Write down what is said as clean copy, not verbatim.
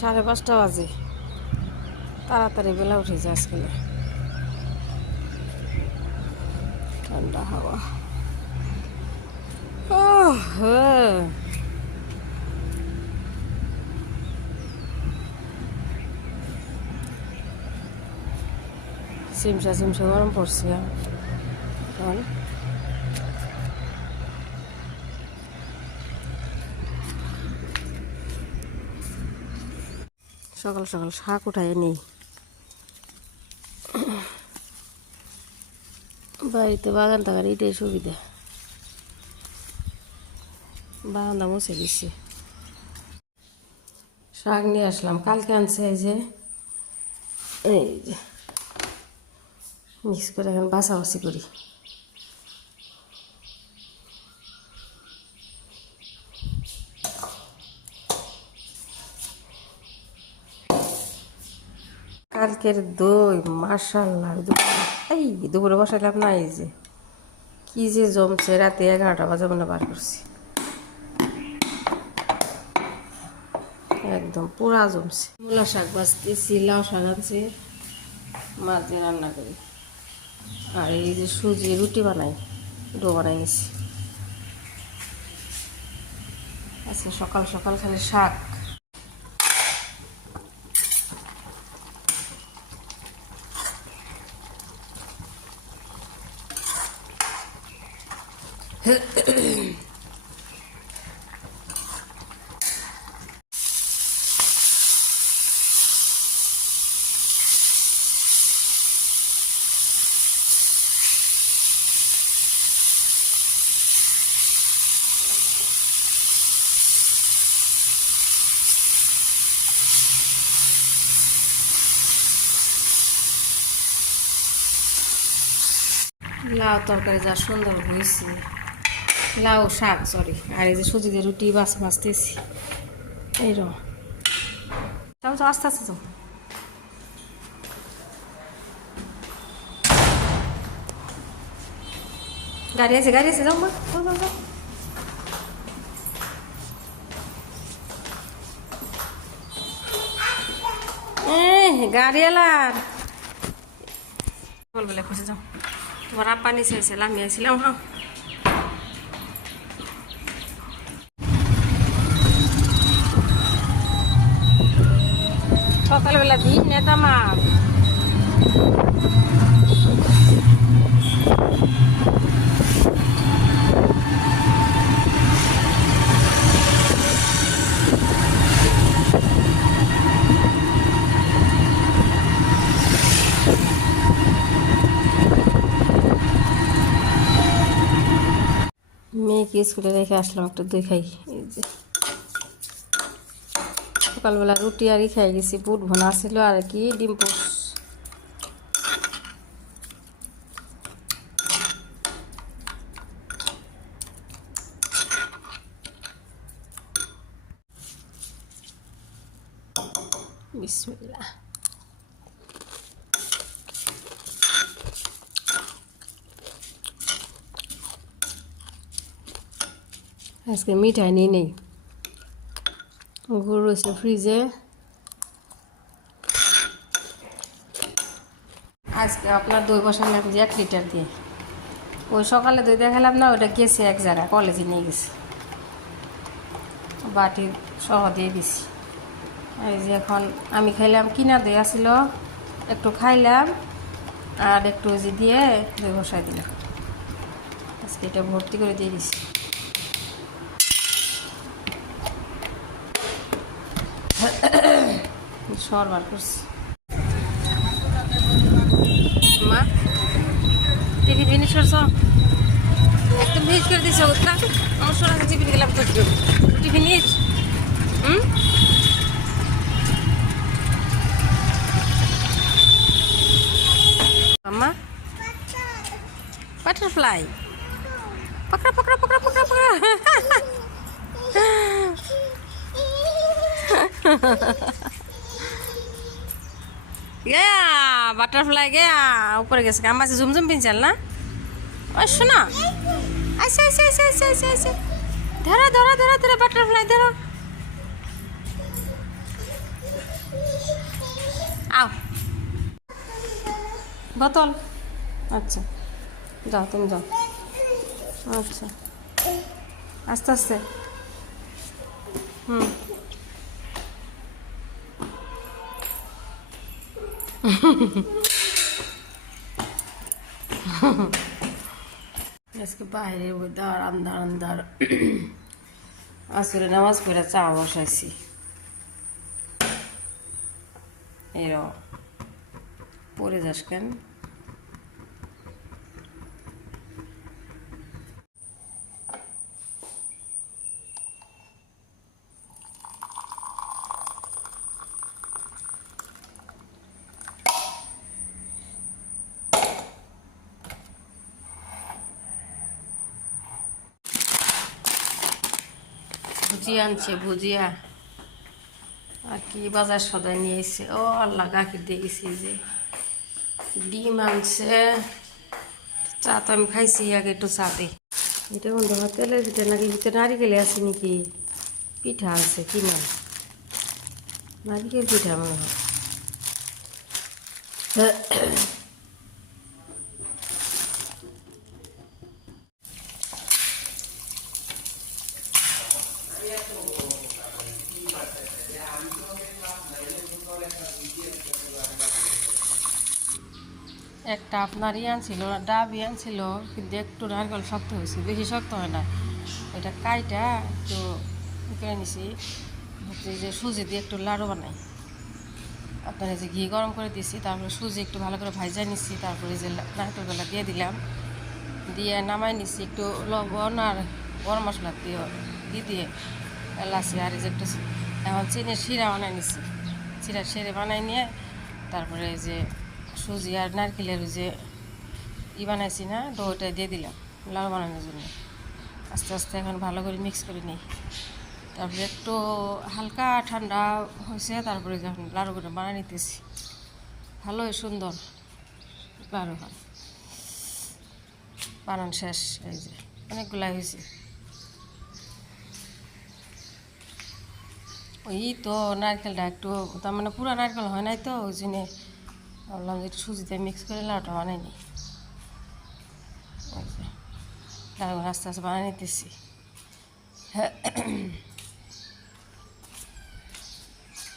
5:30 বাজে, তাড়াতাড়ি বেলা উঠেছে আজকে। ঠান্ডা হাওয়া। চিমসা গরম পড়ছে এখন। সকাল সকাল শাক উঠাই নেই, বাড়িতে বাগান থাকার এটাই সুবিধা। বারান্দা মুছে দিচ্ছি, শাক নিয়ে আসলাম কালকে আনছে। এই যে মিক্স করে এখন বাছাবাছি করি। কালকের দই মাশাআল্লাহ, দুপুরে বসাইলাম না, এই যে কি যে জমছে, রাতে 11টা বাজে মনে বার করছি, একদম পুরা জমছে। মূলা শাক বাছতেছি, লাউ শাক আনছে, মাছ দিয়ে রান্না করি। আর এই যে সুজি রুটি বানাই, ডো বানাই নিছি। আজকে সকাল সকাল খালি শাক। লাউ তরকারি যা সুন্দর হয়েছে, লাউ শাক সরি। আর এই যে সুজি দিয়ে রুটি বাছতেছি। এই যাও আস্তে আস্তে যাও। গাড়ি আছে যাও মা, গাড়ি এলার বলে খুশি যাও। তোমার আপা নিচে এসেছিল, আমি আসছিলাম। হ্যাঁ, সকালবেলা ভিড় নেতা মার। মেয়েকে স্কুলে রেখে আসলাম, একটু দই খাই। এই যে সকালবেলা রুটি আর খাই গেছি, বুট ভোনা ছিল আর কি ডিম পোস। বিসমিল্লাহ। আজকে মিঠাই নিয়ে নেই, গুড় রয়েছে ফ্রিজে। আজকে আপনার দই বসালাম যে 1 লিটার দিয়ে। ওই সকালে দই দেখালাম না, ওটা গেছে এক জায়গায়, কলেজে নিয়ে গেছে, বাটি সহ দিয়ে দিছি। এই যে এখন আমি খাইলাম, কিনা দই আসছিল, একটু খাইলাম আর একটু যে দিয়ে দই বসাই দিলাম। আজকে এটা ভর্তি করে দিয়ে দিছি। সরবার করছি। মা টিভি ফিনিশ করছ, একদম ফিনিশ করে দিছ। আমার সোনা টিভি গেলাম তো টিভি ফিনিশ। মাম্মা বাটারফ্লাই পকড়া পকড়া পকড়া পকড়া পকড়া। গয়া বাটারফ্লাই গয়া উপরে গেছে। আমার ঝুমঝুম পিনচাল না, ও শোনা আইসে আইসে আইসে আইসে আইসে আইসে। ধরো ধরো ধরো ধরো বাটারফ্লাই ধরো। আও বোতল। আচ্ছা যাও, তুমি যাও। আচ্ছা আস্তে আস্তে। হুম আজকে বাইরে ওয়েদার আন্দার আন্দার। আসলে নামাজ পড়ে চা বসাইছি। এর পড়ে যাস কেন? ভুজিয়া আনছে, ভুজিয়া আর কি বাজার সদাই নিয়ে এসছে। ও আল্লাহ, গাখির দিয়ে গেছি যে ডিম আনছে। চা তো আমি খাইছি, আগে একটু চা দিই। এটা বন্ধু আমার তেলের ভিতরে নাকি ভিতরে নারিকেলে আছে নাকি? পিঠা আছে কি না, নারিকেল পিঠা মনে হয়। একটা আপনার আনছিল, ডাব আনছিল, কিন্তু একটু নারকেল শক্ত হয়েছে, বেশি শক্ত হয় না। এটা কাইটা একটু করে নিছি, হচ্ছে যে সুজি দিয়ে একটু লাড়ু বানাই। আপনার যে ঘি গরম করে দিয়েছি, তারপরে সুজি একটু ভালো করে ভাজা নিচ্ছি, তারপরে যে নারকেলগুলো দিয়ে দিলাম, দিয়ে নামাই নিচ্ছি। একটু লবণ আর গরম মশলা দিয়ে এলাচি আর এই যে একটু এখন চিনির শিরা বানাই নিচ্ছি। শিরা বানাই নিয়ে তারপরে যে সুজি আর নারকেলের যে বানাইছি না, ওটা দিয়ে দিলাম লাড়ু বানানোর জন্য। আস্তে আস্তে এখন ভালো করে মিক্স করে নিই। তারপরে একটু হালকা ঠান্ডা হয়েছে, তারপরে যখন লাড়ুগুলো বানিয়ে নিতেছি, ভালোই সুন্দর লাড়ু হয়। বানান শেষ, এই যে অনেকগুলাই হয়েছে। ওই তো নারকেলটা একটু তার মানে পুরো নারকেল হয় নাই তো, ওই জন্যে ভাবলাম যে একটু সুজিতে মিক্স করে লাউটা বানাই নিই। লাউ আস্তে আস্তে বানিয়ে নিতেছি।